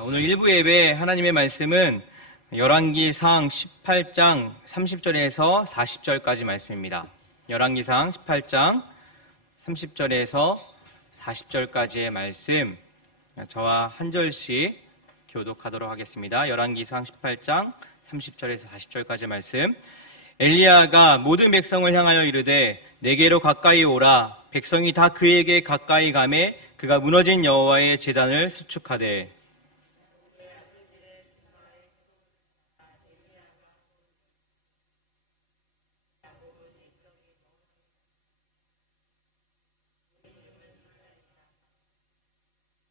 오늘 1부 예배 하나님의 말씀은 열왕기상 18장 30절에서 40절까지 말씀입니다. 열왕기상 18장 30절에서 40절까지의 말씀, 저와 한 절씩 교독하도록 하겠습니다. 열왕기상 18장 30절에서 40절까지의 말씀. 엘리야가 모든 백성을 향하여 이르되 내게로 가까이 오라. 백성이 다 그에게 가까이 가매 그가 무너진 여호와의 제단을 수축하되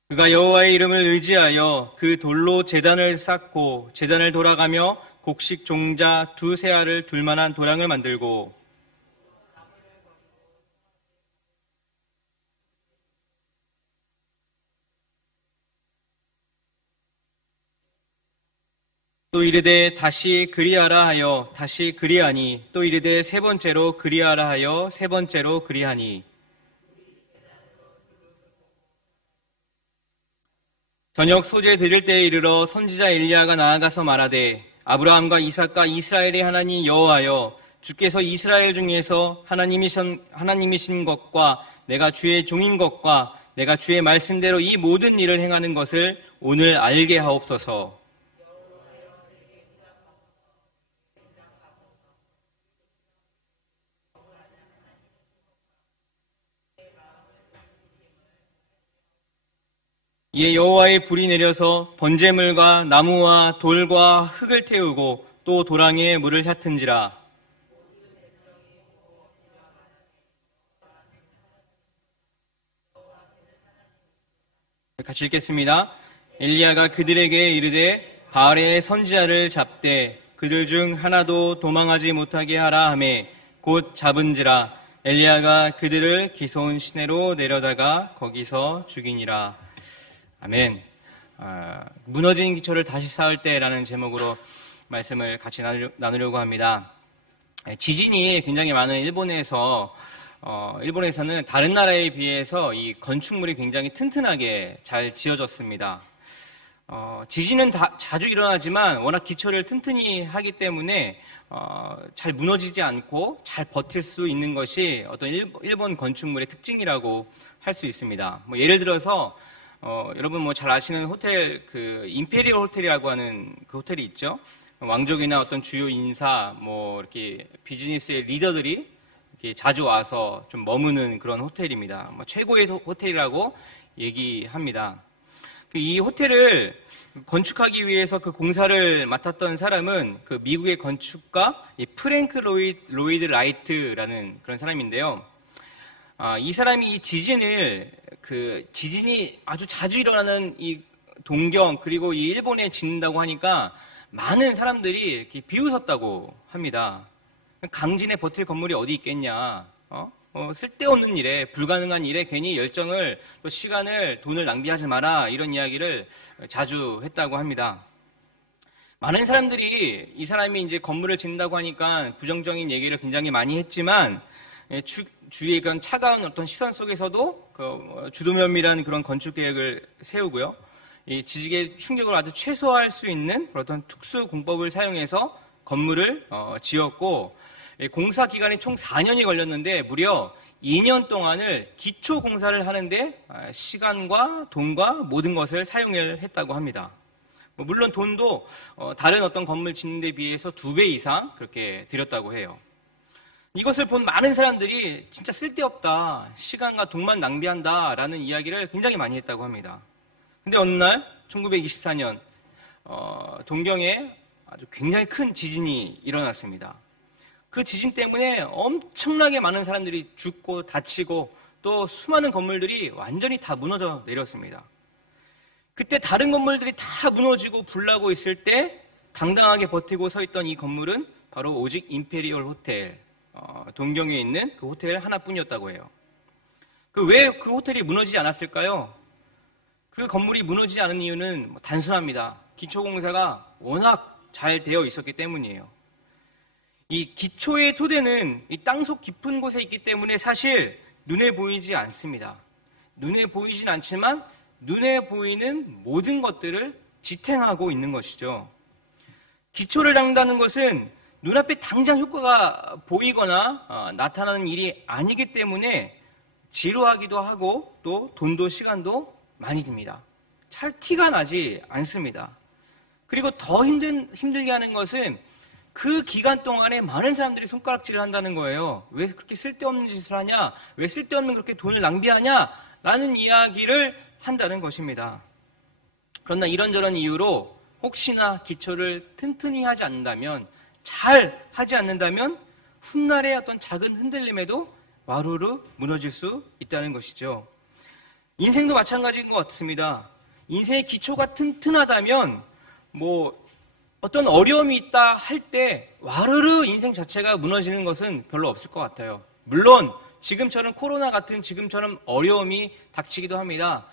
그가 여호와의 이름을 의지하여 그 돌로 제단을 쌓고 제단을 돌아가며 곡식 종자 두세 알을 둘 만한 도량을 만들고 또 이르되 다시 그리하라 하여 다시 그리하니 또 이르되 세 번째로 그리하라 하여 세 번째로 그리하니 저녁 소재 드릴 때에 이르러 선지자 엘리야가 나아가서 말하되 아브라함과 이삭과 이스라엘의 하나님 여호와여 주께서 이스라엘 중에서 하나님이신 것과 내가 주의 종인 것과 내가 주의 말씀대로 이 모든 일을 행하는 것을 오늘 알게 하옵소서. 이에 여호와의 불이 내려서 번제물과 나무와 돌과 흙을 태우고 또 도랑에 물을 얕은지라. 같이 읽겠습니다. 엘리야가 그들에게 이르되 바알의 선지자를 잡되 그들 중 하나도 도망하지 못하게 하라 하매 곧 잡은지라. 엘리야가 그들을 기손 시내로 내려다가 거기서 죽이니라. 아멘. 무너진 기초를 다시 쌓을 때라는 제목으로 말씀을 같이 나누려고 합니다. 지진이 굉장히 많은 일본에서는 다른 나라에 비해서 이 건축물이 굉장히 튼튼하게 잘 지어졌습니다. 지진은 자주 일어나지만 워낙 기초를 튼튼히 하기 때문에 잘 무너지지 않고 잘 버틸 수 있는 것이 어떤 일본 건축물의 특징이라고 할 수 있습니다. 예를 들어서 여러분 잘 아시는 호텔, 임페리얼 호텔이라고 하는 그 호텔이 있죠. 왕족이나 어떤 주요 인사, 이렇게 비즈니스의 리더들이 이렇게 자주 와서 좀 머무는 그런 호텔입니다. 최고의 호텔이라고 얘기합니다. 이 호텔을 건축하기 위해서 그 공사를 맡았던 사람은 그 미국의 건축가 프랭크 로이드 라이트라는 그런 사람인데요. 이 사람이 이 지진이 아주 자주 일어나는 이 동경 그리고 이 일본에 짓는다고 하니까 많은 사람들이 이렇게 비웃었다고 합니다. 강진에 버틸 건물이 어디 있겠냐? 쓸데없는 일에, 불가능한 일에 괜히 열정을, 또 시간을, 돈을 낭비하지 마라, 이런 이야기를 자주 했다고 합니다. 많은 사람들이 이 사람이 이제 건물을 짓는다고 하니까 부정적인 얘기를 굉장히 많이 했지만, 주위의 그런 차가운 어떤 시선 속에서도 주도면밀한 그런 건축 계획을 세우고요. 이 지식의 충격을 아주 최소화할 수 있는 어떤 특수 공법을 사용해서 건물을 지었고, 공사 기간이 총 4년이 걸렸는데 무려 2년 동안을 기초 공사를 하는데 시간과 돈과 모든 것을 사용을 했다고 합니다. 물론 돈도 다른 어떤 건물 짓는 데 비해서 2배 이상 그렇게 들였다고 해요. 이것을 본 많은 사람들이 진짜 쓸데없다, 시간과 돈만 낭비한다 라는 이야기를 굉장히 많이 했다고 합니다. 근데 어느 날 1924년 동경에 아주 굉장히 큰 지진이 일어났습니다. 그 지진 때문에 엄청나게 많은 사람들이 죽고 다치고 또 수많은 건물들이 완전히 다 무너져 내렸습니다. 그때 다른 건물들이 다 무너지고 불나고 있을 때 당당하게 버티고 서 있던 이 건물은 바로 오직 임페리얼 호텔, 동경에 있는 그 호텔 하나뿐이었다고 해요. 왜 그 호텔이 무너지지 않았을까요? 그 건물이 무너지지 않은 이유는 단순합니다. 기초공사가 워낙 잘 되어 있었기 때문이에요. 이 기초의 토대는 이 땅속 깊은 곳에 있기 때문에 사실 눈에 보이지 않습니다. 눈에 보이진 않지만 눈에 보이는 모든 것들을 지탱하고 있는 것이죠. 기초를 닦는다는 것은 눈앞에 당장 효과가 보이거나 나타나는 일이 아니기 때문에 지루하기도 하고 또 돈도 시간도 많이 듭니다. 잘 티가 나지 않습니다. 그리고 더 힘들게 하는 것은 그 기간 동안에 많은 사람들이 손가락질을 한다는 거예요. 왜 그렇게 쓸데없는 짓을 하냐? 왜 쓸데없는 그렇게 돈을 낭비하냐? 라는 이야기를 한다는 것입니다. 그러나 이런저런 이유로 혹시나 기초를 튼튼히 하지 않는다면, 잘 하지 않는다면 훗날의 어떤 작은 흔들림에도 와르르 무너질 수 있다는 것이죠. 인생도 마찬가지인 것 같습니다. 인생의 기초가 튼튼하다면 어떤 어려움이 있다 할 때 와르르 인생 자체가 무너지는 것은 별로 없을 것 같아요. 물론 지금처럼 코로나 같은 지금처럼 어려움이 닥치기도 합니다.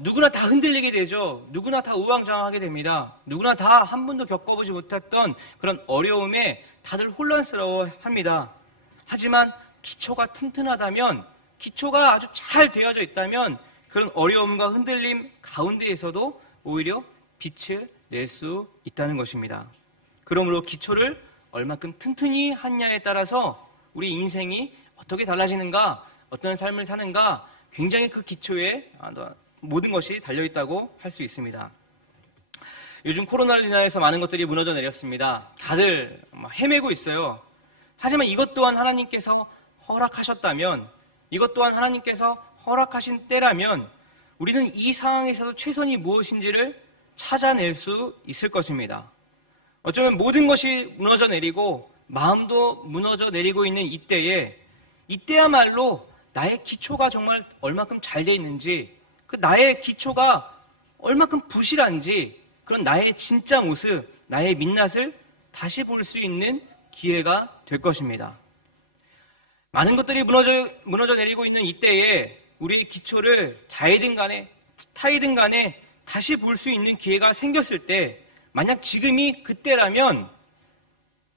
누구나 다 흔들리게 되죠. 누구나 다 우왕좌왕하게 됩니다. 누구나 다 한 번도 겪어보지 못했던 그런 어려움에 다들 혼란스러워합니다. 하지만 기초가 튼튼하다면, 기초가 아주 잘 되어져 있다면 그런 어려움과 흔들림 가운데에서도 오히려 빛을 낼 수 있다는 것입니다. 그러므로 기초를 얼마큼 튼튼히 하냐에 따라서 우리 인생이 어떻게 달라지는가, 어떤 삶을 사는가, 굉장히 그 기초에 모든 것이 달려있다고 할 수 있습니다. 요즘 코로나로 인해서 많은 것들이 무너져 내렸습니다. 다들 헤매고 있어요. 하지만 이것 또한 하나님께서 허락하셨다면, 이것 또한 하나님께서 허락하신 때라면 우리는 이 상황에서도 최선이 무엇인지를 찾아낼 수 있을 것입니다. 어쩌면 모든 것이 무너져 내리고 마음도 무너져 내리고 있는 이때야말로 나의 기초가 정말 얼마큼 잘 돼 있는지, 그 나의 기초가 얼마큼 부실한지, 그런 나의 진짜 모습, 나의 민낯을 다시 볼 수 있는 기회가 될 것입니다. 많은 것들이 무너져 내리고 있는 이때에 우리의 기초를 자이든 간에 타이든 간에 다시 볼 수 있는 기회가 생겼을 때, 만약 지금이 그때라면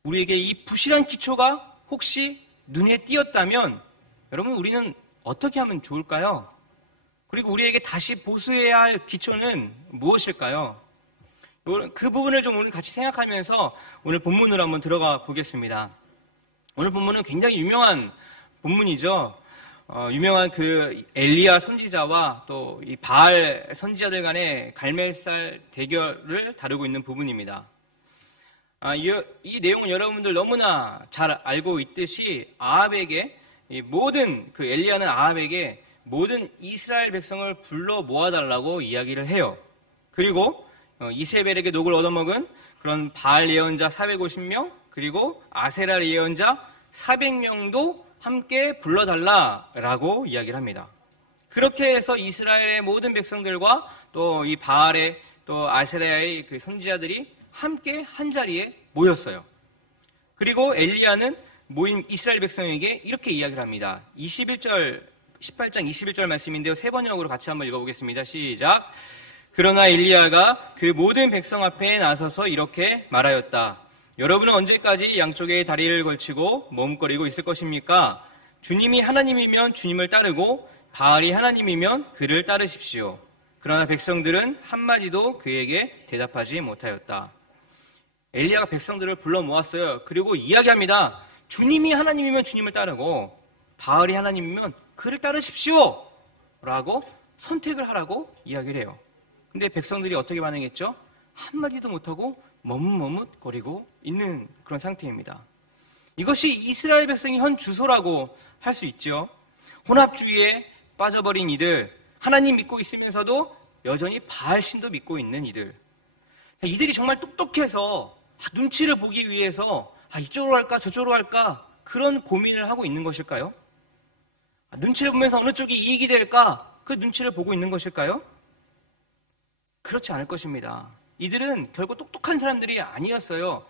우리에게 이 부실한 기초가 혹시 눈에 띄었다면 여러분, 우리는 어떻게 하면 좋을까요? 그리고 우리에게 다시 보수해야 할 기초는 무엇일까요? 그 부분을 좀 오늘 같이 생각하면서 오늘 본문으로 한번 들어가 보겠습니다. 오늘 본문은 굉장히 유명한 본문이죠. 유명한 그 엘리야 선지자와 또 이 바알 선지자들 간의 갈멜살 대결을 다루고 있는 부분입니다. 이 내용은 여러분들 너무나 잘 알고 있듯이 아합에게 모든 그 엘리야는 아합에게 모든 이스라엘 백성을 불러 모아달라고 이야기를 해요. 그리고 이세벨에게 녹을 얻어먹은 그런 바알 예언자 450명, 그리고 아세라 예언자 400명도 함께 불러달라라고 이야기를 합니다. 그렇게 해서 이스라엘의 모든 백성들과 또 이 바알의 또 아세라의 그 선지자들이 함께 한 자리에 모였어요. 그리고 엘리야는 모인 이스라엘 백성에게 이렇게 이야기를 합니다. 18장 21절 말씀인데요. 세 번역으로 같이 한번 읽어보겠습니다. 시작. 그러나 엘리야가 그 모든 백성 앞에 나서서 이렇게 말하였다. 여러분은 언제까지 양쪽에 다리를 걸치고 머뭇거리고 있을 것입니까? 주님이 하나님이면 주님을 따르고 바알이 하나님이면 그를 따르십시오. 그러나 백성들은 한마디도 그에게 대답하지 못하였다. 엘리야가 백성들을 불러 모았어요. 그리고 이야기합니다. 주님이 하나님이면 주님을 따르고 바알이 하나님이면 그를 따르십시오 라고 선택을 하라고 이야기를 해요. 근데 백성들이 어떻게 반응했죠? 한마디도 못하고 머뭇머뭇거리고 있는 그런 상태입니다. 이것이 이스라엘 백성의 현 주소라고 할 수 있죠. 혼합주의에 빠져버린 이들, 하나님 믿고 있으면서도 여전히 바알 신도 믿고 있는 이들. 이들이 정말 똑똑해서 눈치를 보기 위해서 이쪽으로 할까 저쪽으로 할까 그런 고민을 하고 있는 것일까요? 눈치를 보면서 어느 쪽이 이익이 될까 그 눈치를 보고 있는 것일까요? 그렇지 않을 것입니다. 이들은 결국 똑똑한 사람들이 아니었어요.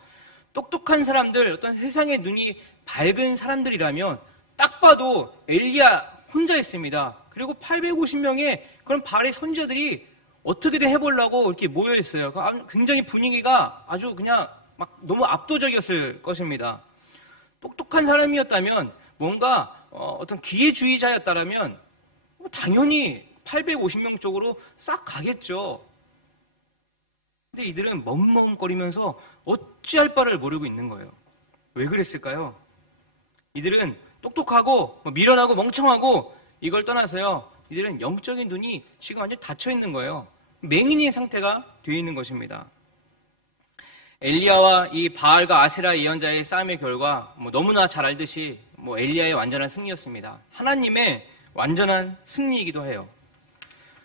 똑똑한 사람들, 어떤 세상의 눈이 밝은 사람들이라면 딱 봐도 엘리야 혼자였습니다. 그리고 850명의 그런 바알의 선지자들이 어떻게든 해보려고 이렇게 모여있어요. 굉장히 분위기가 아주 그냥 막 너무 압도적이었을 것입니다. 똑똑한 사람이었다면, 뭔가 어떤 기회주의자였다면 당연히 850명 쪽으로 싹 가겠죠. 근데 이들은 멈멈거리면서 어찌할 바를 모르고 있는 거예요. 왜 그랬을까요? 이들은 똑똑하고 미련하고 멍청하고 이걸 떠나서요. 이들은 영적인 눈이 지금 완전히 닫혀 있는 거예요. 맹인의 상태가 되어 있는 것입니다. 엘리야와 이 바알과 아세라 예언자의 싸움의 결과 너무나 잘 알듯이 엘리야의 완전한 승리였습니다. 하나님의 완전한 승리이기도 해요.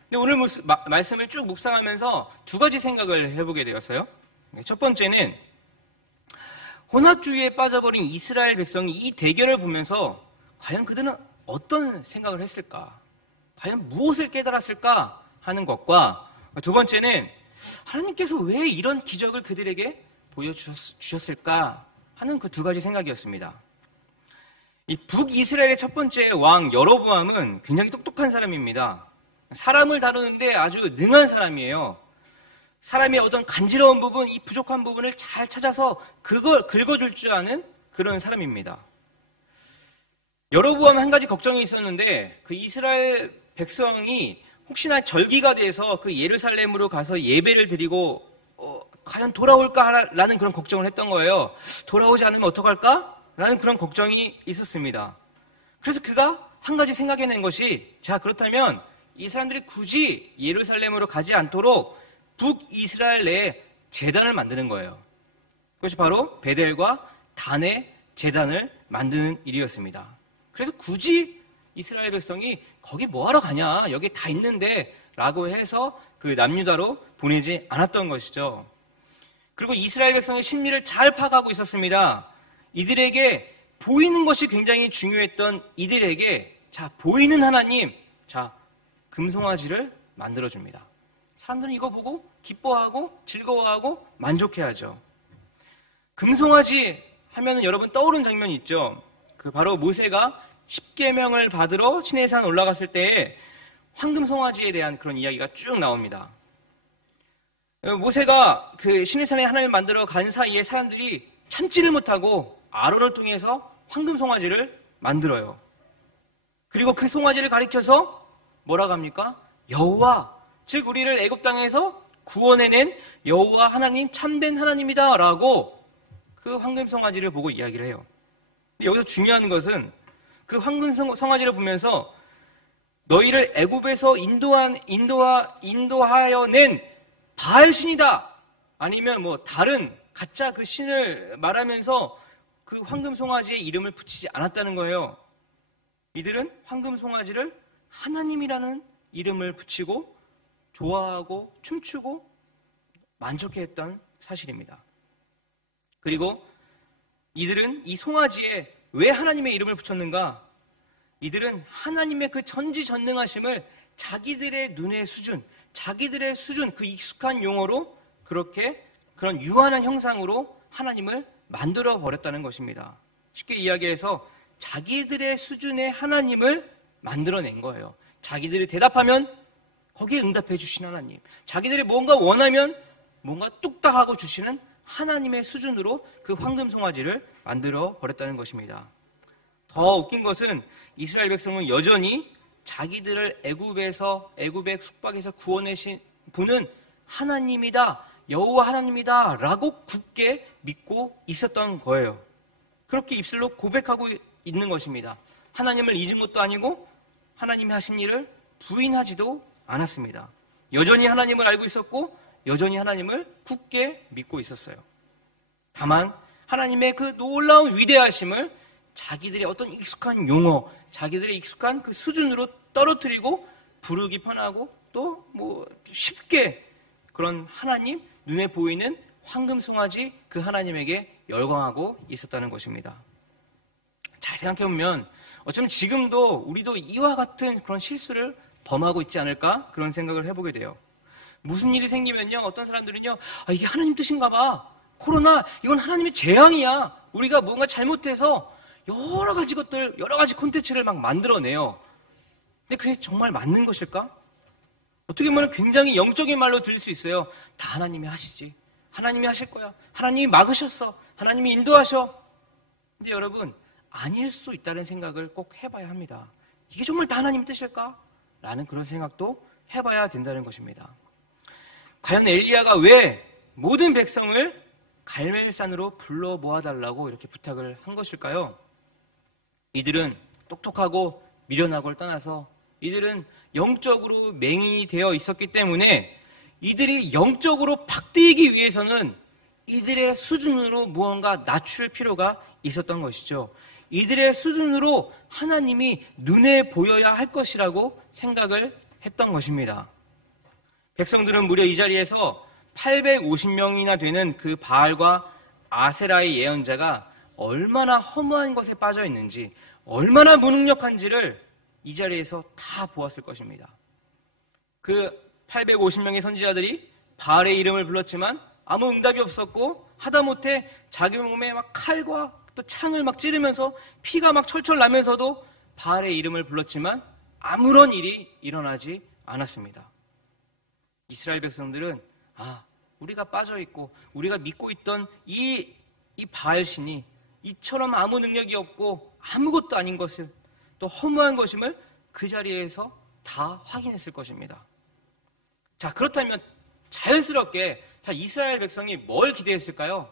근데 오늘 말씀을 쭉 묵상하면서 두 가지 생각을 해보게 되었어요. 첫 번째는 혼합주의에 빠져버린 이스라엘 백성이 이 대결을 보면서 과연 그들은 어떤 생각을 했을까? 과연 무엇을 깨달았을까? 하는 것과 두 번째는 하나님께서 왜 이런 기적을 그들에게 보여주셨을까? 하는 그 두 가지 생각이었습니다. 이 북이스라엘의 첫 번째 왕 여로보암은 굉장히 똑똑한 사람입니다. 사람을 다루는데 아주 능한 사람이에요. 사람의 어떤 간지러운 부분, 이 부족한 부분을 잘 찾아서 그걸 긁어줄 줄 아는 그런 사람입니다. 여로보암 한 가지 걱정이 있었는데 그 이스라엘 백성이 혹시나 절기가 돼서 그 예루살렘으로 가서 예배를 드리고 과연 돌아올까라는 그런 걱정을 했던 거예요. 돌아오지 않으면 어떡할까? 라는 그런 걱정이 있었습니다. 그래서 그가 한 가지 생각해낸 것이 자 그렇다면 이 사람들이 굳이 예루살렘으로 가지 않도록 북이스라엘 내에 제단을 만드는 거예요. 그것이 바로 베델과 단의 제단을 만드는 일이었습니다. 그래서 굳이 이스라엘 백성이 거기 뭐하러 가냐 여기 다 있는데 라고 해서 그 남유다로 보내지 않았던 것이죠. 그리고 이스라엘 백성의 심리를 잘 파악하고 있었습니다. 이들에게 보이는 것이 굉장히 중요했던 이들에게 자 보이는 하나님 자 금송아지를 만들어줍니다. 사람들은 이거 보고 기뻐하고 즐거워하고 만족해하죠. 금송아지 하면 여러분 떠오르는 장면이 있죠. 그 바로 모세가 십계명을 받으러 시내산 올라갔을 때에 황금송아지에 대한 그런 이야기가 쭉 나옵니다. 모세가 그 시내산에 하나님을 만들어 간 사이에 사람들이 참지를 못하고 아론을 통해서 황금송아지를 만들어요. 그리고 그 송아지를 가리켜서 뭐라고 합니까? 여호와, 즉 우리를 애굽 땅에서 구원해낸 여호와 하나님 참된 하나님이다 라고 그 황금송아지를 보고 이야기를 해요. 근데 여기서 중요한 것은 그 황금송아지를 보면서 너희를 애굽에서 인도하여 낸 바알신이다 아니면 다른 가짜 그 신을 말하면서 그 황금송아지의 이름을 붙이지 않았다는 거예요. 이들은 황금송아지를 하나님이라는 이름을 붙이고 좋아하고 춤추고 만족해했던 사실입니다. 그리고 이들은 이 송아지에 왜 하나님의 이름을 붙였는가? 이들은 하나님의 그 전지전능하심을 자기들의 눈의 수준, 자기들의 수준, 그 익숙한 용어로 그렇게 그런 유한한 형상으로 하나님을 만들어 버렸다는 것입니다. 쉽게 이야기해서 자기들의 수준의 하나님을 만들어낸 거예요. 자기들이 대답하면 거기에 응답해 주시는 하나님, 자기들이 뭔가 원하면 뭔가 뚝딱 하고 주시는 하나님의 수준으로 그 황금송아지를 만들어 버렸다는 것입니다. 더 웃긴 것은 이스라엘 백성은 여전히 자기들을 애굽의 숙박에서 구원하신 분은 하나님이다, 여호와 하나님이다 라고 굳게 믿고 있었던 거예요. 그렇게 입술로 고백하고 있는 것입니다. 하나님을 잊은 것도 아니고 하나님이 하신 일을 부인하지도 않았습니다. 여전히 하나님을 알고 있었고 여전히 하나님을 굳게 믿고 있었어요. 다만 하나님의 그 놀라운 위대하심을 자기들의 어떤 익숙한 용어, 자기들의 익숙한 그 수준으로 떨어뜨리고 부르기 편하고 또 쉽게 그런 하나님, 눈에 보이는 황금송아지 그 하나님에게 열광하고 있었다는 것입니다. 잘 생각해보면 어쩌면 지금도 우리도 이와 같은 그런 실수를 범하고 있지 않을까? 그런 생각을 해보게 돼요. 무슨 일이 생기면요, 어떤 사람들은요, 이게 하나님 뜻인가 봐. 코로나, 이건 하나님의 재앙이야. 우리가 뭔가 잘못해서 여러 가지 콘텐츠를 막 만들어내요. 근데 그게 정말 맞는 것일까? 어떻게 보면 굉장히 영적인 말로 들릴 수 있어요. 다 하나님이 하시지. 하나님이 하실 거야. 하나님이 막으셨어. 하나님이 인도하셔. 근데 여러분, 아닐 수 있다는 생각을 꼭 해봐야 합니다. 이게 정말 다 하나님 뜻일까? 라는 그런 생각도 해봐야 된다는 것입니다. 과연 엘리야가 왜 모든 백성을 갈멜산으로 불러 모아달라고 이렇게 부탁을 한 것일까요? 이들은 똑똑하고 미련하고를 떠나서 이들은 영적으로 맹인이 되어 있었기 때문에 이들이 영적으로 박대이기 위해서는 이들의 수준으로 무언가 낮출 필요가 있었던 것이죠. 이들의 수준으로 하나님이 눈에 보여야 할 것이라고 생각을 했던 것입니다. 백성들은 무려 이 자리에서 850명이나 되는 그 바알과 아세라의 예언자가 얼마나 허무한 것에 빠져 있는지, 얼마나 무능력한지를 이 자리에서 다 보았을 것입니다. 그 850명의 선지자들이 바알의 이름을 불렀지만 아무 응답이 없었고, 하다못해 자기 몸에 막 칼과 또 창을 막 찌르면서 피가 막 철철 나면서도 바알의 이름을 불렀지만 아무런 일이 일어나지 않았습니다. 이스라엘 백성들은 우리가 빠져있고 우리가 믿고 있던 이 바알 신이 이처럼 아무 능력이 없고 아무것도 아닌 것을, 또 허무한 것임을 그 자리에서 다 확인했을 것입니다. 자, 그렇다면 자연스럽게 이스라엘 백성이 뭘 기대했을까요?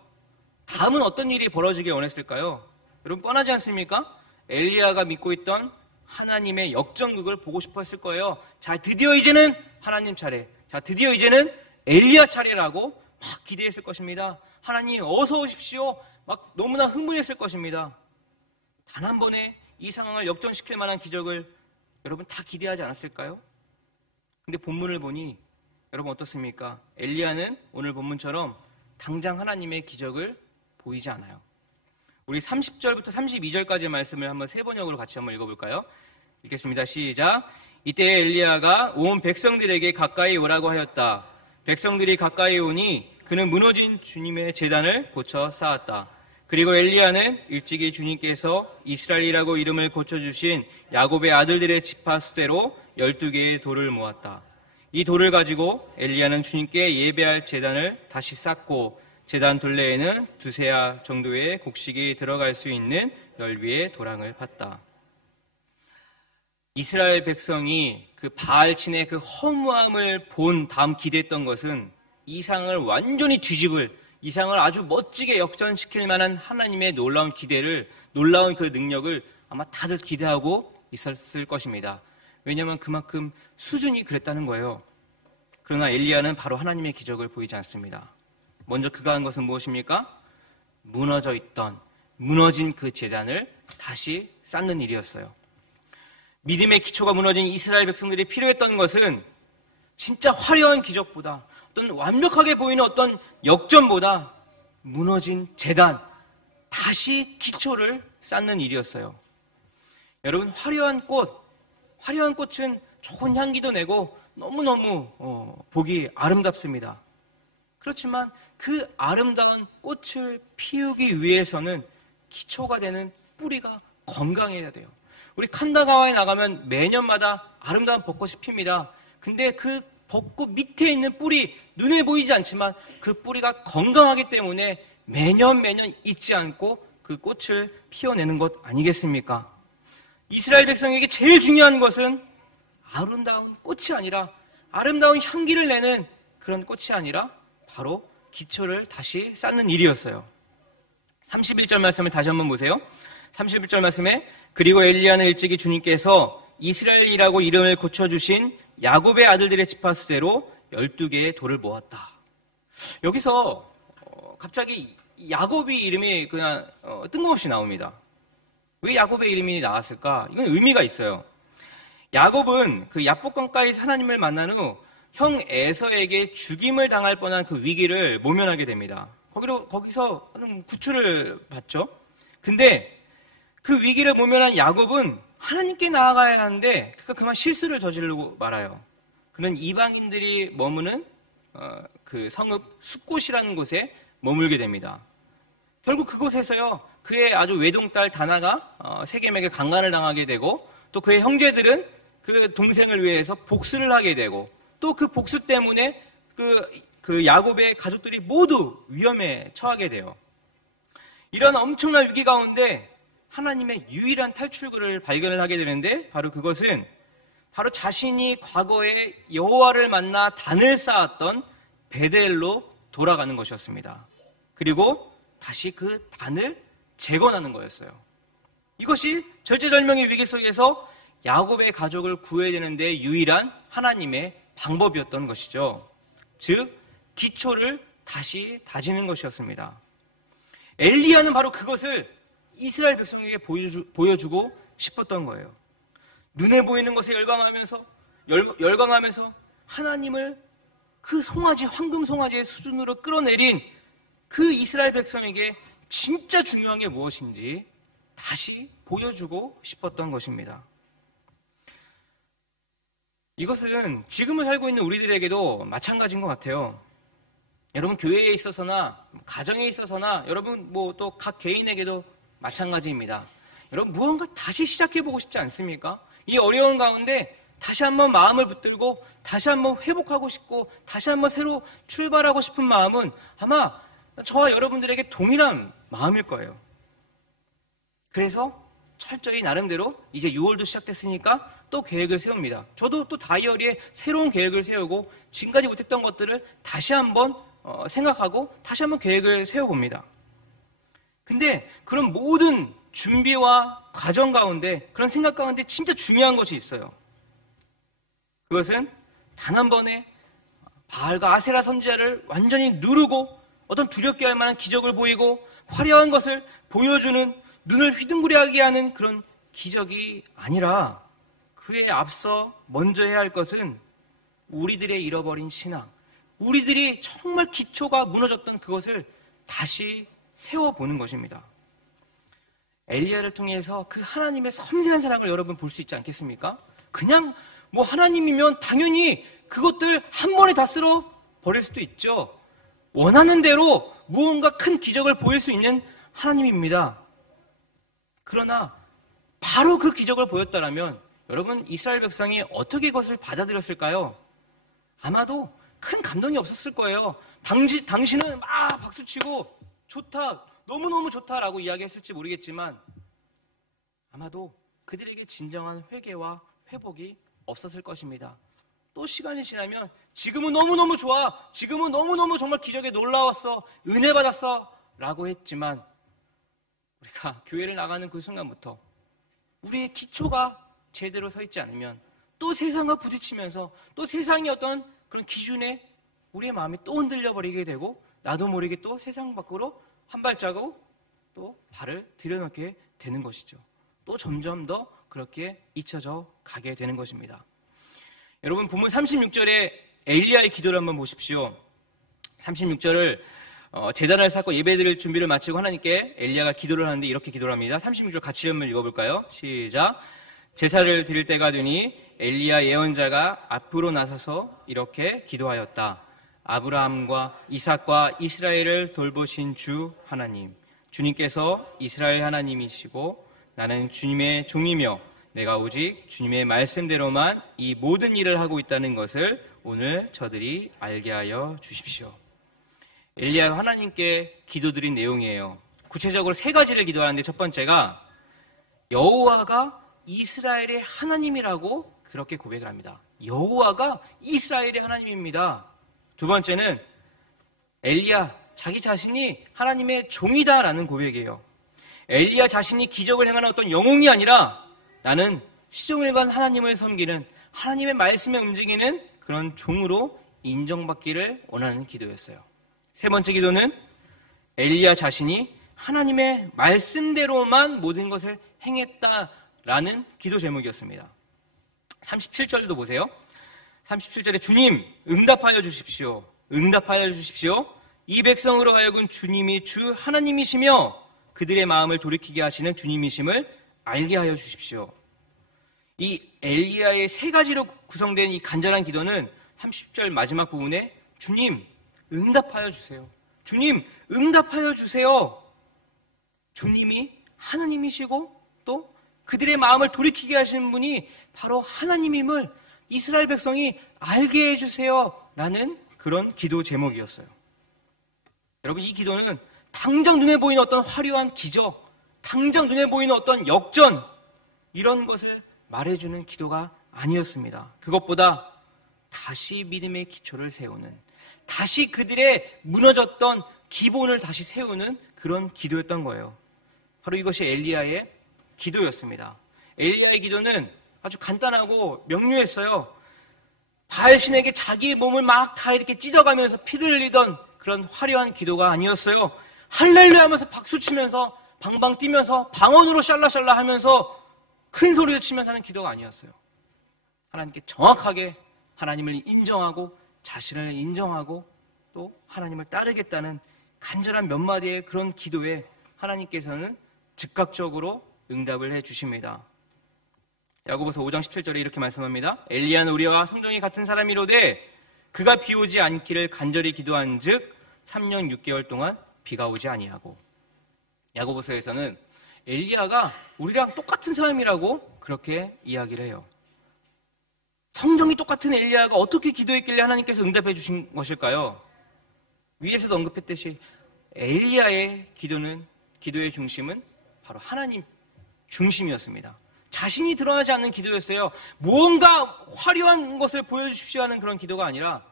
다음은 어떤 일이 벌어지길 원했을까요? 여러분 뻔하지 않습니까? 엘리야가 믿고 있던 하나님의 역전극을 보고 싶어 했을 거예요. 자, 드디어 이제는 하나님 차례, 자, 드디어 이제는 엘리야 차례라고 막 기대했을 것입니다. 하나님 어서 오십시오. 막 너무나 흥분했을 것입니다. 단 한 번에 이 상황을 역전시킬 만한 기적을 여러분 다 기대하지 않았을까요? 근데 본문을 보니 여러분 어떻습니까? 엘리야는 오늘 본문처럼 당장 하나님의 기적을 보이지 않아요. 우리 30절부터 32절까지의 말씀을 한번 세 번역으로 같이 한번 읽어볼까요? 읽겠습니다. 시작. 이때 엘리야가 온 백성들에게 가까이 오라고 하였다. 백성들이 가까이 오니 그는 무너진 주님의 제단을 고쳐 쌓았다. 그리고 엘리야는 일찍이 주님께서 이스라엘이라고 이름을 고쳐주신 야곱의 아들들의 지파 수대로 12개의 돌을 모았다. 이 돌을 가지고 엘리야는 주님께 예배할 제단을 다시 쌓고 제단 둘레에는 두세아 정도의 곡식이 들어갈 수 있는 넓이의 도랑을 팠다. 이스라엘 백성이 그 바알신의 그 허무함을 본 다음 기대했던 것은 이 상을 완전히 뒤집을, 이 상을 아주 멋지게 역전시킬 만한 하나님의 놀라운 기대를, 놀라운 그 능력을 아마 다들 기대하고 있었을 것입니다. 왜냐하면 그만큼 수준이 그랬다는 거예요. 그러나 엘리야는 바로 하나님의 기적을 보이지 않습니다. 먼저 그가 한 것은 무엇입니까? 무너진 그 제단을 다시 쌓는 일이었어요. 믿음의 기초가 무너진 이스라엘 백성들이 필요했던 것은 진짜 화려한 기적보다, 어떤 완벽하게 보이는 어떤 역전보다 무너진 제단, 다시 기초를 쌓는 일이었어요. 여러분, 화려한 꽃은 좋은 향기도 내고 너무너무 보기 아름답습니다. 그렇지만 그 아름다운 꽃을 피우기 위해서는 기초가 되는 뿌리가 건강해야 돼요. 우리 칸다가와에 나가면 매년마다 아름다운 벚꽃이 핍니다. 근데 그 벚꽃 밑에 있는 뿌리, 눈에 보이지 않지만 그 뿌리가 건강하기 때문에 매년 잊지 않고 그 꽃을 피워내는 것 아니겠습니까? 이스라엘 백성에게 제일 중요한 것은 아름다운 꽃이 아니라, 아름다운 향기를 내는 그런 꽃이 아니라 바로 기초를 다시 쌓는 일이었어요. 31절 말씀을 다시 한번 보세요. 31절 말씀에 그리고 엘리야는 일찍이 주님께서 이스라엘이라고 이름을 고쳐주신 야곱의 아들들의 지파수대로 12개의 돌을 모았다. 여기서 갑자기 야곱의 이름이 그냥 뜬금없이 나옵니다. 왜 야곱의 이름이 나왔을까? 이건 의미가 있어요. 야곱은 그 야복강가에서 하나님을 만난 후 형 에서에게 죽임을 당할 뻔한 그 위기를 모면하게 됩니다. 거기서 구출을 받죠. 근데 그 위기를 모면한 야곱은 하나님께 나아가야 하는데 그가 그만 실수를 저지르고 말아요. 그는 이방인들이 머무는 그 성읍 숫곳이라는 곳에 머물게 됩니다. 결국 그곳에서요, 그의 아주 외동딸 다나가 세겜에게 강간을 당하게 되고, 또 그의 형제들은 그 동생을 위해서 복수를 하게 되고, 또 그 복수 때문에 그 야곱의 가족들이 모두 위험에 처하게 돼요. 이런 엄청난 위기 가운데 하나님의 유일한 탈출구를 발견을 하게 되는데, 바로 그것은 자신이 과거에 여호와를 만나 단을 쌓았던 베델로 돌아가는 것이었습니다. 그리고 다시 그 단을 재건하는 거였어요. 이것이 절체절명의 위기 속에서 야곱의 가족을 구해야 되는데 유일한 하나님의 방법이었던 것이죠. 즉 기초를 다시 다지는 것이었습니다. 엘리야는 바로 그것을 이스라엘 백성에게 보여주고 싶었던 거예요. 눈에 보이는 것에 열광하면서 하나님을 그 송아지, 황금 송아지의 수준으로 끌어내린 그 이스라엘 백성에게 진짜 중요한 게 무엇인지 다시 보여주고 싶었던 것입니다. 이것은 지금을 살고 있는 우리들에게도 마찬가지인 것 같아요. 여러분 교회에 있어서나 가정에 있어서나 여러분 뭐 또 각 개인에게도 마찬가지입니다. 여러분 무언가 다시 시작해보고 싶지 않습니까? 이 어려운 가운데 다시 한번 마음을 붙들고 다시 한번 회복하고 싶고 다시 한번 새로 출발하고 싶은 마음은 아마 저와 여러분들에게 동일한 마음일 거예요. 그래서 철저히 나름대로 이제 6월도 시작됐으니까 또 계획을 세웁니다. 저도 또 다이어리에 새로운 계획을 세우고 지금까지 못했던 것들을 다시 한번 생각하고 다시 한번 계획을 세워봅니다. 근데 그런 모든 준비와 과정 가운데 그런 생각 가운데 진짜 중요한 것이 있어요. 그것은 단 한 번에 바알과 아세라 선지자를 완전히 누르고 어떤 두렵게 할 만한 기적을 보이고 화려한 것을 보여주는 눈을 휘둥그레하게 하는 그런 기적이 아니라 그에 앞서 먼저 해야 할 것은 우리들의 잃어버린 신앙, 우리들이 정말 기초가 무너졌던 그것을 다시 세워보는 것입니다. 엘리야를 통해서 그 하나님의 섬세한 사랑을 여러분 볼 수 있지 않겠습니까? 그냥 뭐 하나님이면 당연히 그것들 한 번에 다 쓸어 버릴 수도 있죠. 원하는 대로 무언가 큰 기적을 보일 수 있는 하나님입니다. 그러나 바로 그 기적을 보였다라면 여러분 이스라엘 백성이 어떻게 그것을 받아들였을까요? 아마도 큰 감동이 없었을 거예요. 당신은 막 박수치고 좋다, 너무너무 좋다라고 이야기했을지 모르겠지만 아마도 그들에게 진정한 회개와 회복이 없었을 것입니다. 또 시간이 지나면 지금은 너무너무 좋아, 지금은 너무너무 정말 기적에 놀라웠어, 은혜 받았어 라고 했지만 우리가 교회를 나가는 그 순간부터 우리의 기초가 제대로 서 있지 않으면 또 세상과 부딪히면서 또 세상의 어떤 그런 기준에 우리의 마음이 또 흔들려 버리게 되고 나도 모르게 또 세상 밖으로 한 발자국 또 발을 들여놓게 되는 것이죠. 또 점점 더 그렇게 잊혀져 가게 되는 것입니다. 여러분 본문 36절에 엘리야의 기도를 한번 보십시오. 36절을 제단을 쌓고 예배드릴 준비를 마치고 하나님께 엘리야가 기도를 하는데 이렇게 기도를 합니다. 36절 같이 한번 읽어볼까요? 시작. 제사를 드릴 때가 되니 엘리야 예언자가 앞으로 나서서 이렇게 기도하였다. 아브라함과 이삭과 이스라엘을 돌보신 주 하나님, 주님께서 이스라엘 하나님이시고 나는 주님의 종이며 내가 오직 주님의 말씀대로만 이 모든 일을 하고 있다는 것을 오늘 저들이 알게 하여 주십시오. 엘리야가 하나님께 기도드린 내용이에요. 구체적으로 세 가지를 기도하는데 첫 번째가 여호와가 이스라엘의 하나님이라고 그렇게 고백을 합니다. 여호와가 이스라엘의 하나님입니다. 두 번째는 엘리야 자기 자신이 하나님의 종이다라는 고백이에요. 엘리야 자신이 기적을 행하는 어떤 영웅이 아니라 나는 시종일관 하나님을 섬기는 하나님의 말씀에 움직이는 그런 종으로 인정받기를 원하는 기도였어요. 세 번째 기도는 엘리야 자신이 하나님의 말씀대로만 모든 것을 행했다라는 기도 제목이었습니다. 37절도 보세요. 37절에 주님 응답하여 주십시오. 응답하여 주십시오. 이 백성으로 하여금 주님이 주 하나님이시며 그들의 마음을 돌이키게 하시는 주님이심을 알게 하여 주십시오. 이 엘리야의 세 가지로 구성된 이 간절한 기도는 30절 마지막 부분에 주님 응답하여 주세요. 주님 응답하여 주세요. 주님이 하나님이시고 또 그들의 마음을 돌이키게 하시는 분이 바로 하나님임을 이스라엘 백성이 알게 해주세요 라는 그런 기도 제목이었어요. 여러분 이 기도는 당장 눈에 보이는 어떤 화려한 기적, 당장 눈에 보이는 어떤 역전 이런 것을 말해주는 기도가 아니었습니다. 그것보다 다시 믿음의 기초를 세우는, 다시 그들의 무너졌던 기본을 다시 세우는 그런 기도였던 거예요. 바로 이것이 엘리야의 기도였습니다. 엘리야의 기도는 아주 간단하고 명료했어요. 바알신에게 자기의 몸을 막 다 이렇게 찢어가면서 피를 흘리던 그런 화려한 기도가 아니었어요. 할렐루야 하면서 박수치면서 방방 뛰면서 방언으로 샬라샬라 하면서 큰 소리를 치면서 하는 기도가 아니었어요. 하나님께 정확하게 하나님을 인정하고 자신을 인정하고 또 하나님을 따르겠다는 간절한 몇 마디의 그런 기도에 하나님께서는 즉각적으로 응답을 해주십니다. 야고보서 5장 17절에 이렇게 말씀합니다. 엘리야는 우리와 성정이 같은 사람이로되 그가 비 오지 않기를 간절히 기도한 즉 3년 6개월 동안 비가 오지 아니하고. 야고보서에서는 엘리야가 우리랑 똑같은 사람이라고 그렇게 이야기를 해요. 성정이 똑같은 엘리야가 어떻게 기도했길래 하나님께서 응답해 주신 것일까요? 위에서도 언급했듯이 엘리야의 기도의 중심은 바로 하나님 중심이었습니다. 자신이 드러나지 않는 기도였어요. 무언가 화려한 것을 보여주십시오 하는 그런 기도가 아니라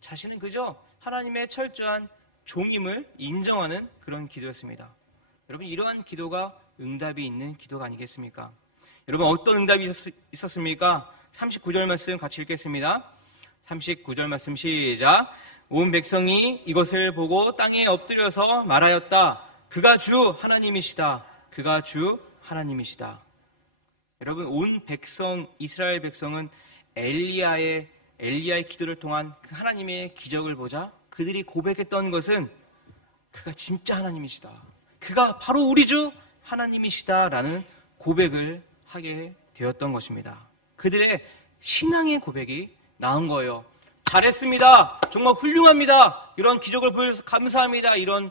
자신은 그저 하나님의 철저한 종임을 인정하는 그런 기도였습니다. 여러분, 이러한 기도가 응답이 있는 기도가 아니겠습니까? 여러분, 어떤 응답이 있었습니까? 39절 말씀 같이 읽겠습니다. 39절 말씀 시작. 온 백성이 이것을 보고 땅에 엎드려서 말하였다. 그가 주 하나님이시다. 그가 주 하나님이시다. 여러분, 온 백성, 이스라엘 백성은 엘리야의 기도를 통한 그 하나님의 기적을 보자 그들이 고백했던 것은 그가 진짜 하나님이시다. 그가 바로 우리 주 하나님이시다라는 고백을 하게 되었던 것입니다. 그들의 신앙의 고백이 나온 거예요. 잘했습니다. 정말 훌륭합니다. 이런 기적을 보여줘서 감사합니다. 이런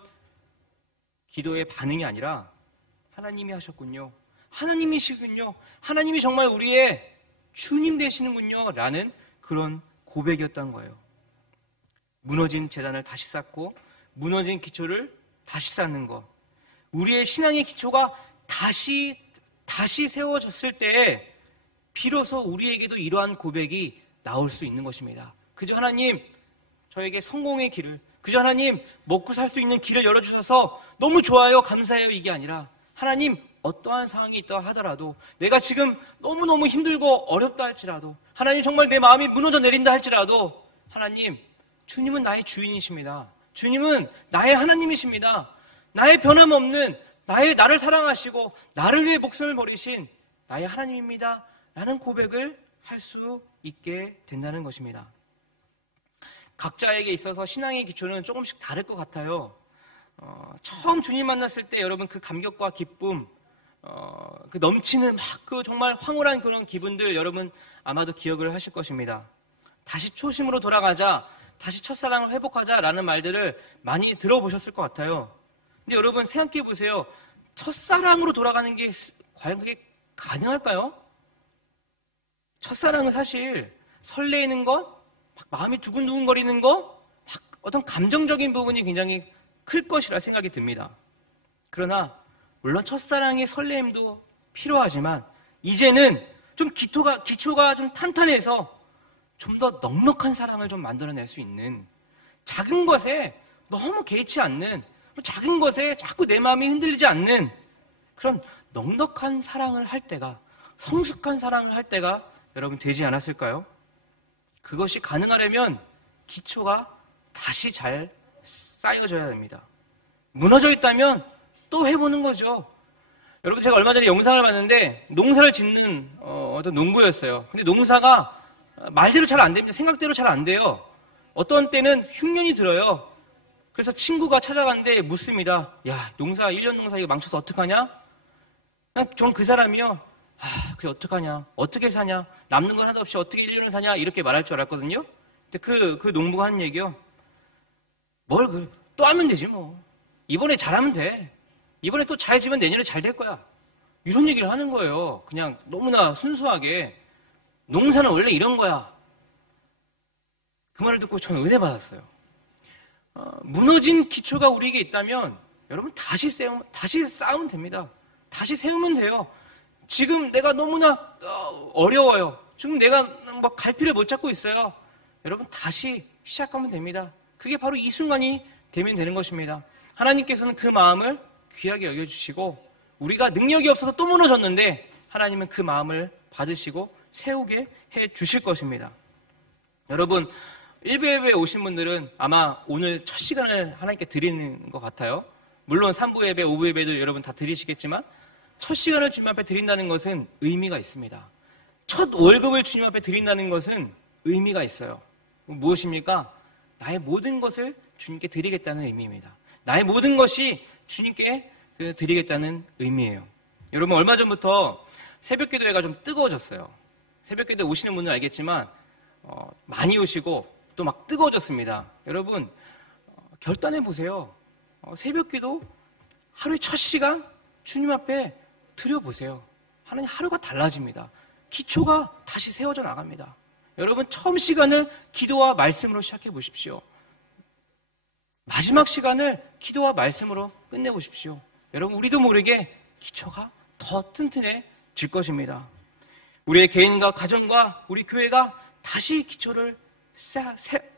기도의 반응이 아니라 하나님이 하셨군요. 하나님이시군요. 하나님이 정말 우리의 주님 되시는군요. 라는 그런 고백이었던 거예요. 무너진 재단을 다시 쌓고 무너진 기초를 다시 쌓는 것. 우리의 신앙의 기초가 다시 세워졌을 때 비로소 우리에게도 이러한 고백이 나올 수 있는 것입니다. 그저 하나님, 저에게 성공의 길을, 그저 하나님, 먹고 살 수 있는 길을 열어주셔서 너무 좋아요, 감사해요, 이게 아니라 하나님, 어떠한 상황이 있다 하더라도 내가 지금 너무너무 힘들고 어렵다 할지라도 하나님 정말 내 마음이 무너져 내린다 할지라도 하나님, 주님은 나의 주인이십니다. 주님은 나의 하나님이십니다. 나의 변함없는 나를 사랑하시고 나를 위해 목숨을 버리신 나의 하나님입니다. 라는 고백을 할 수 있게 된다는 것입니다. 각자에게 있어서 신앙의 기초는 조금씩 다를 것 같아요. 처음 주님 만났을 때 여러분 그 감격과 기쁨, 그 넘치는 그 정말 황홀한 그런 기분들 여러분 아마도 기억을 하실 것입니다. 다시 초심으로 돌아가자, 다시 첫사랑을 회복하자라는 말들을 많이 들어보셨을 것 같아요. 근데 여러분 생각해 보세요. 첫사랑으로 돌아가는 게 과연 그게 가능할까요? 첫사랑은 사실 설레이는 것, 막 마음이 두근두근거리는 것, 막 어떤 감정적인 부분이 굉장히 클 것이라 생각이 듭니다. 그러나 물론 첫사랑의 설레임도 필요하지만 이제는 좀 기초가 좀 탄탄해서 좀 더 넉넉한 사랑을 좀 만들어낼 수 있는, 작은 것에 너무 개의치 않는, 작은 것에 자꾸 내 마음이 흔들리지 않는 그런 넉넉한 사랑을 할 때가, 성숙한 사랑을 할 때가 여러분 되지 않았을까요? 그것이 가능하려면 기초가 다시 잘 쌓여져야 됩니다. 무너져 있다면 또 해보는 거죠. 여러분, 제가 얼마 전에 영상을 봤는데 농사를 짓는 어떤 농부였어요. 근데 농사가 말대로 잘 안 됩니다. 생각대로 잘 안 돼요. 어떤 때는 흉년이 들어요. 그래서 친구가 찾아갔는데 묻습니다. 야, 1년 농사 이거 망쳐서 어떡하냐? 전 그 사람이요. 그래, 어떡하냐? 어떻게 사냐? 남는 건 하나도 없이 어떻게 1년을 사냐? 이렇게 말할 줄 알았거든요. 근데 그 농부가 하는 얘기요. 또 하면 되지 뭐. 이번에 잘하면 돼. 이번에 또 잘 지면 내년에 잘 될 거야. 이런 얘기를 하는 거예요. 그냥 너무나 순수하게. 농사는 원래 이런 거야. 그 말을 듣고 저는 은혜 받았어요. 무너진 기초가 우리에게 있다면 여러분 다시 쌓으면 됩니다. 다시 세우면 돼요. 지금 내가 너무나 어려워요. 지금 내가 뭐 갈피를 못 잡고 있어요. 여러분 다시 시작하면 됩니다. 그게 바로 이 순간이 되면 되는 것입니다. 하나님께서는 그 마음을 귀하게 여겨주시고 우리가 능력이 없어서 또 무너졌는데 하나님은 그 마음을 받으시고 세우게 해주실 것입니다. 여러분 1부 예배에 오신 분들은 아마 오늘 첫 시간을 하나님께 드리는 것 같아요. 물론 3부 예배, 5부 예배도 여러분 다 드리시겠지만 첫 시간을 주님 앞에 드린다는 것은 의미가 있습니다. 첫 월급을 주님 앞에 드린다는 것은 의미가 있어요. 무엇입니까? 나의 모든 것을 주님께 드리겠다는 의미입니다. 나의 모든 것이 주님께 드리겠다는 의미예요. 여러분 얼마 전부터 새벽기도회가 좀 뜨거워졌어요. 새벽기도회 오시는 분은 알겠지만 많이 오시고 또 막 뜨거워졌습니다. 여러분 결단해 보세요. 새벽기도 하루의 첫 시간 주님 앞에 드려보세요. 하나님 하루가 달라집니다. 기초가 다시 세워져 나갑니다. 여러분 처음 시간을 기도와 말씀으로 시작해 보십시오. 마지막 시간을 기도와 말씀으로 끝내보십시오. 여러분 우리도 모르게 기초가 더 튼튼해질 것입니다. 우리의 개인과 가정과 우리 교회가 다시 기초를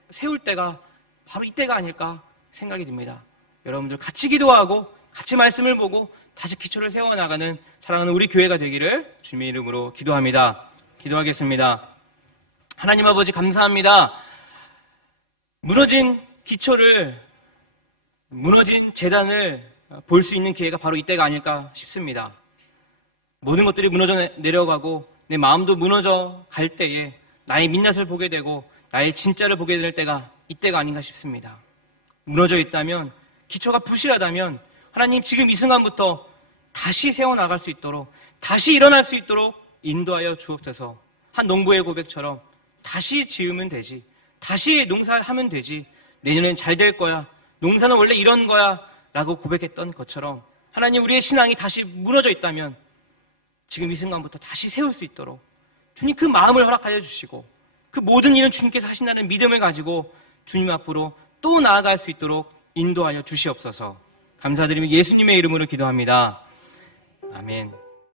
세울 때가 바로 이때가 아닐까 생각이 듭니다. 여러분들 같이 기도하고 같이 말씀을 보고 다시 기초를 세워나가는 사랑하는 우리 교회가 되기를 주님의 이름으로 기도합니다. 기도하겠습니다. 하나님 아버지 감사합니다. 무너진 기초를 무너진 재단을 볼 수 있는 기회가 바로 이때가 아닐까 싶습니다. 모든 것들이 무너져 내려가고 내 마음도 무너져 갈 때에 나의 민낯을 보게 되고 나의 진짜를 보게 될 때가 이때가 아닌가 싶습니다. 무너져 있다면 기초가 부실하다면 하나님 지금 이 순간부터 다시 세워나갈 수 있도록 다시 일어날 수 있도록 인도하여 주옵소서. 한 농부의 고백처럼 다시 지으면 되지 다시 농사하면 되지 내년엔 잘 될 거야 농사는 원래 이런 거야 라고 고백했던 것처럼 하나님 우리의 신앙이 다시 무너져 있다면 지금 이 순간부터 다시 세울 수 있도록 주님 그 마음을 허락하여 주시고 그 모든 일은 주님께서 하신다는 믿음을 가지고 주님 앞으로 또 나아갈 수 있도록 인도하여 주시옵소서. 감사드리며 예수님의 이름으로 기도합니다. 아멘.